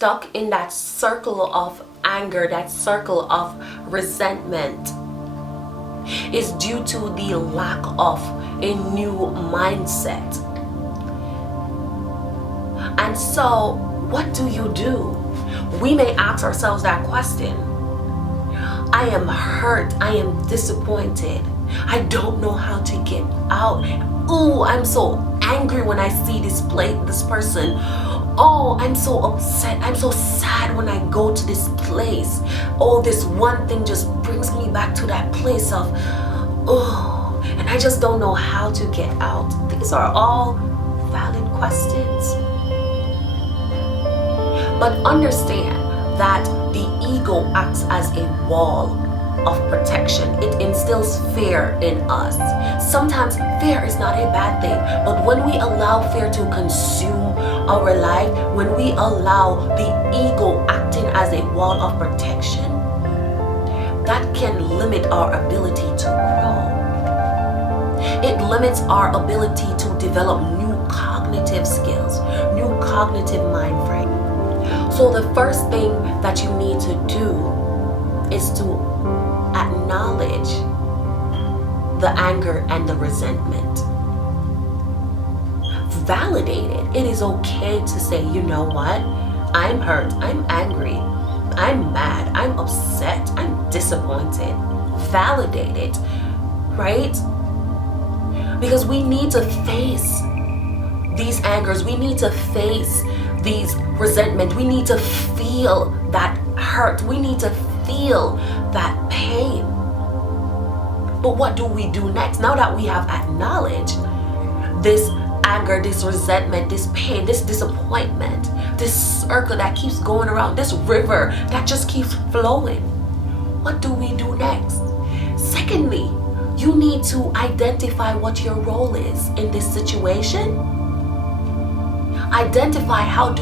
stuck in that circle of anger, that circle of resentment, is due to the lack of a new mindset. And so, what do? We may ask ourselves that question. I am hurt. I am disappointed. I don't know how to get out. Oh, I'm so angry when I see this person. Oh, I'm so upset. I'm so sad when I go to this place. Oh, this one thing just brings me back to that place of, oh, and I just don't know how to get out. These are all valid questions. But understand that the ego acts as a wall of protection. It instills fear in us. Sometimes fear is not a bad thing, but when we allow fear to consume our life, when we allow the ego acting as a wall of protection, that can limit our ability to grow. It limits our ability to develop new cognitive skills, new cognitive mind frame. So the first thing that you need to do is to acknowledge the anger and the resentment. Validate it. It is okay to say, you know what? I'm hurt. I'm angry. I'm mad. I'm upset. I'm disappointed. Validate it, right? Because we need to face these angers. We need to face these resentment. We need to feel that hurt. We need to feel that pain. But what do we do next? Now that we have acknowledged this anger, this resentment, this pain, this disappointment, this circle that keeps going around, this river that just keeps flowing, what do we do next? Secondly, you need to identify what your role is in this situation. Identify how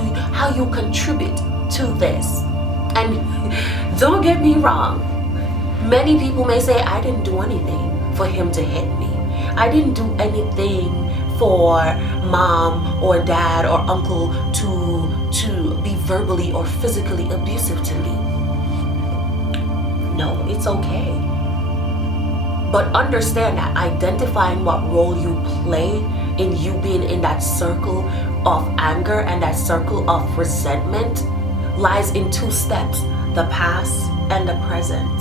you contribute to this. And don't get me wrong, many people may say, I didn't do anything for him to hit me. I didn't do anything for mom or dad or uncle to be verbally or physically abusive to me. No, it's okay. But understand that identifying what role you play in you being in that circle of anger and that circle of resentment lies in two steps: the past and the present.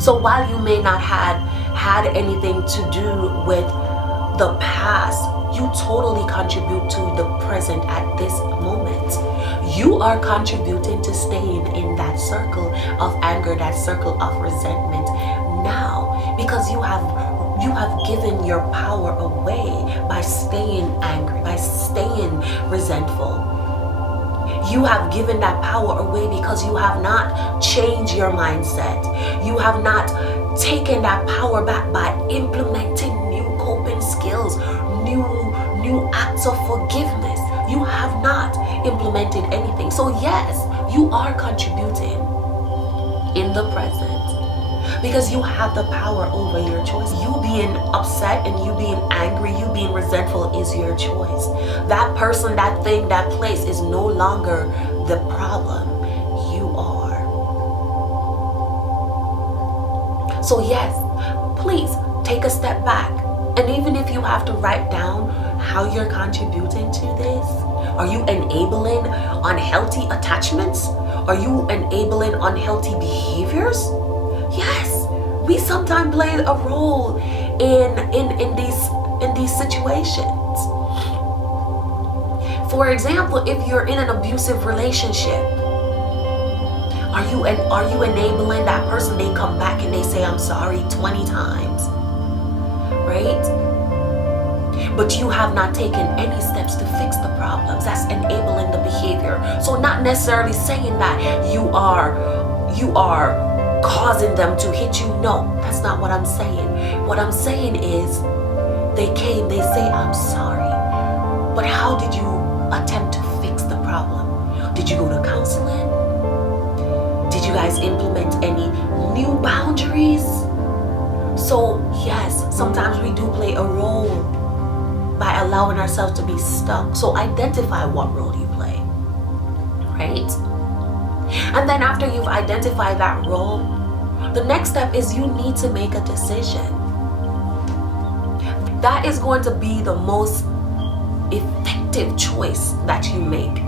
So while you may not had anything to do with the past, you totally contribute to the present at this moment. You are contributing to staying in that circle of anger, that circle of resentment now, because you have given your power away by staying angry, by staying resentful. You have given that power away because you have not changed your mindset. You have not taken that power back by implementing new coping skills, new acts of forgiveness. You have not implemented anything. So yes, you are contributing in the present, because you have the power over your choice. You being upset and you being angry, you being resentful is your choice. That person, that thing, that place is no longer the problem. You are. So yes, please take a step back. And even if you have to write down how you're contributing to this, are you enabling unhealthy attachments? Are you enabling unhealthy behaviors? Yes, we sometimes play a role in these situations. For example, if you're in an abusive relationship, are you enabling that person? They come back and they say, I'm sorry 20 times, right? But you have not taken any steps to fix the problems. That's enabling the behavior. So not necessarily saying that you are causing them to hit you. No, that's not what I'm saying. What I'm saying is they came, they say, I'm sorry. But how did you attempt to fix the problem? Did you go to counseling? Did you guys implement any new boundaries? So yes, sometimes we do play a role by allowing ourselves to be stuck. So identify what role you play. right? And then after you've identified that role, the next step is you need to make a decision. That is going to be the most effective choice that you make,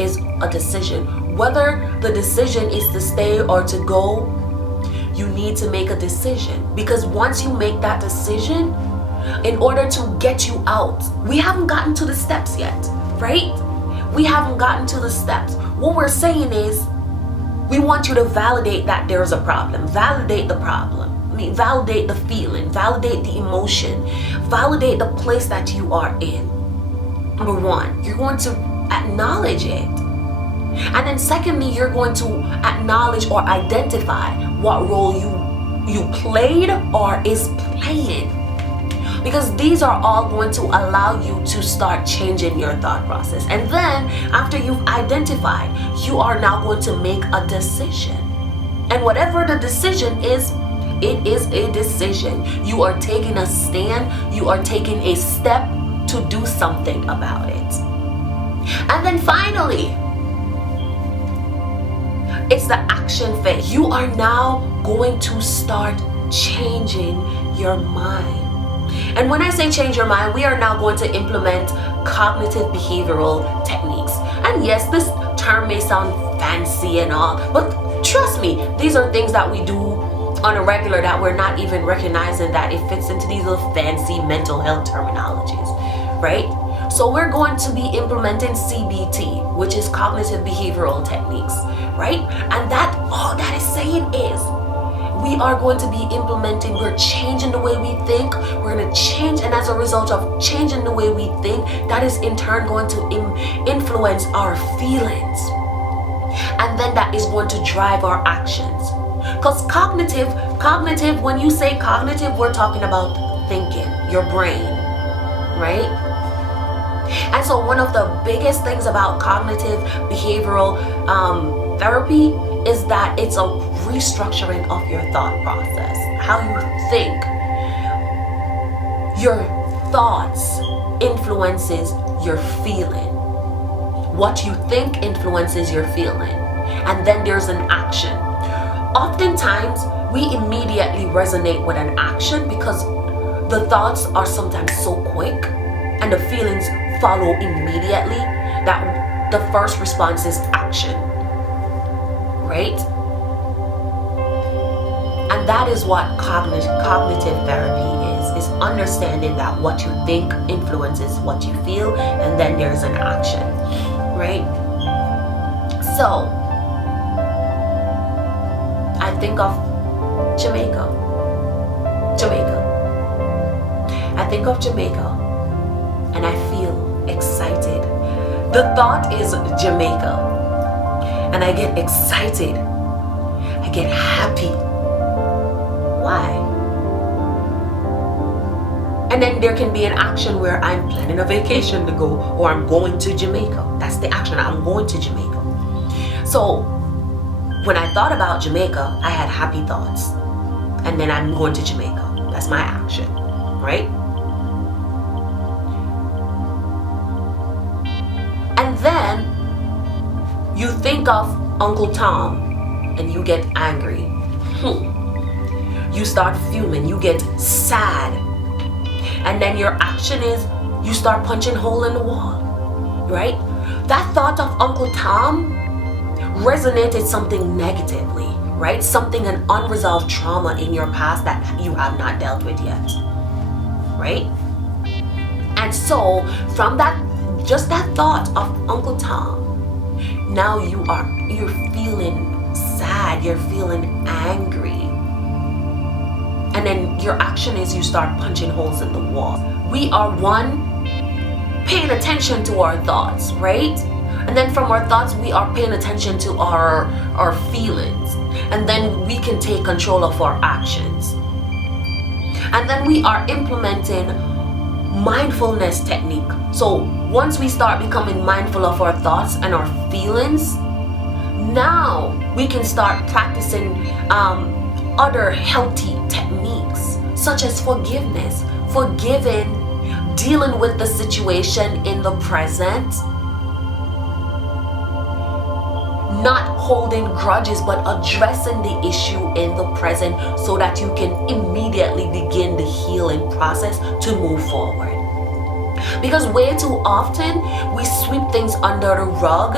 is a decision. Whether the decision is to stay or to go, you need to make a decision. Because once you make that decision, in order to get you out, we haven't gotten to the steps yet, right? We haven't gotten to the steps. What we're saying is, we want you to validate that there's a problem. Validate the problem. Validate the feeling. Validate the emotion. Validate the place that you are in. Number one, you're going to acknowledge it. And then secondly, you're going to acknowledge or identify what role you played or is playing. Because these are all going to allow you to start changing your thought process. And then after you've identified, you are now going to make a decision. And whatever the decision is, it is a decision. You are taking a stand. You are taking a step to do something about it. And then finally, it's the action phase. You are now going to start changing your mind. And when I say change your mind, we are now going to implement cognitive behavioral techniques. And yes, this term may sound fancy and all, but trust me, these are things that we do on a regular that we're not even recognizing that it fits into these little fancy mental health terminologies, right? So we're going to be implementing CBT, which is cognitive behavioral techniques, right? And that all that is saying is, we are going to be implementing, we're changing the way we think, we're going to change, and as a result of changing the way we think, that is in turn going to influence our feelings. And then that is going to drive our actions. Because cognitive, when you say cognitive, we're talking about thinking, your brain, right? And so one of the biggest things about cognitive behavioral therapy is that it's a restructuring of your thought process. How you think. Your thoughts influences your feeling. What you think influences your feeling. And then there's an action. Oftentimes, we immediately resonate with an action because the thoughts are sometimes so quick and the feelings follow immediately that the first response is action. Right? And that is what cognitive therapy is understanding that what you think influences what you feel, and then there's an action, right? So, I think of Jamaica. I think of Jamaica, and I feel excited. The thought is Jamaica. And I get excited. I get happy. Why? And then there can be an action where I'm planning a vacation to go, or I'm going to Jamaica. That's the action. I'm going to Jamaica. So when I thought about Jamaica, I had happy thoughts. And then I'm going to Jamaica. That's my action, right? And then you think of Uncle Tom and you get angry. You start fuming, you get sad. And then your action is you start punching a hole in the wall, right? That thought of Uncle Tom resonated something negatively, right? Something, an unresolved trauma in your past that you have not dealt with yet, right? And so from that, just that thought of Uncle Tom, now you're feeling sad, you're feeling angry. And then your action is you start punching holes in the wall. We are paying attention to our thoughts, right? And then from our thoughts, we are paying attention to our feelings. And then we can take control of our actions. And then we are implementing mindfulness technique. So once we start becoming mindful of our thoughts and our feelings, now we can start practicing other healthy techniques such as forgiveness, forgiving, dealing with the situation in the present, not holding grudges, but addressing the issue in the present so that you can immediately begin the healing process to move forward. Because way too often we sweep things under the rug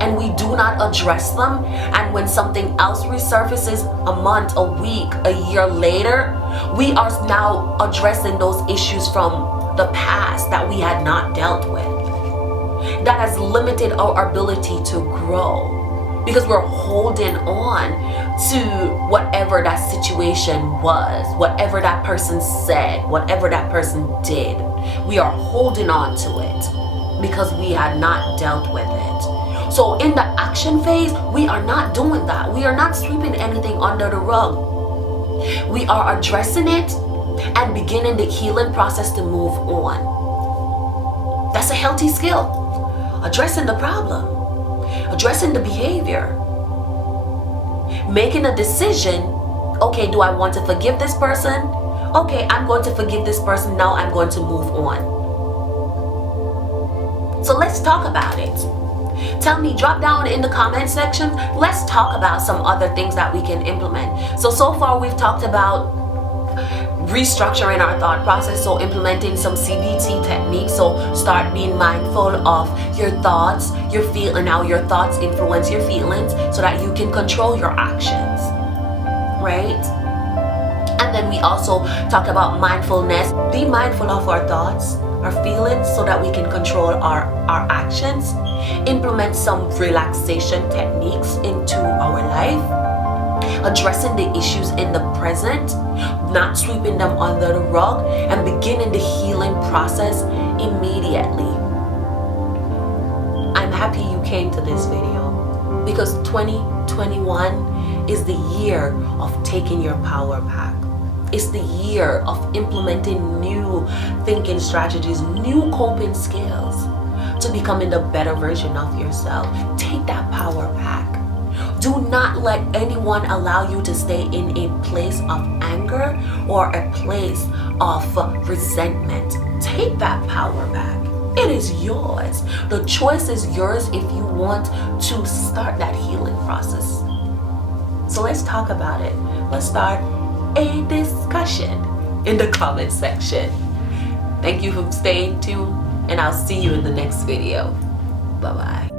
and we do not address them, and when something else resurfaces a month, a week, a year later, we are now addressing those issues from the past that we had not dealt with. That has limited our ability to grow because we're holding on to whatever that situation was, whatever that person said, whatever that person did. We are holding on to it because we had not dealt with it. So in the action phase, we are not doing that. We are not sweeping anything under the rug. We are addressing it and beginning the healing process to move on. That's a healthy skill. Addressing the problem, addressing the behavior, making a decision. Okay, do I want to forgive this person? Okay, I'm going to forgive this person. Now I'm going to move on. So let's talk about it. Tell me, drop down in the comment section. Let's talk about some other things that we can implement. So far we've talked about restructuring our thought process, so implementing some CBT techniques. So start being mindful of your thoughts, your feel, and how your thoughts influence your feelings so that you can control your actions, right? And then we also talk about mindfulness. Be mindful of our thoughts, our feelings, so that we can control our actions. Implement some relaxation techniques into our life. Addressing the issues in the present, not sweeping them under the rug, and beginning the healing process immediately. I'm happy you came to this video because 2021 is the year of taking your power back. It's the year of implementing new thinking strategies, new coping skills to becoming the better version of yourself. Take that power back. Do not let anyone allow you to stay in a place of anger or a place of resentment. Take that power back. It is yours. The choice is yours if you want to start that healing process. So let's talk about it. Let's start a discussion in the comment section. Thank you for staying tuned, and I'll see you in the next video. Bye-bye.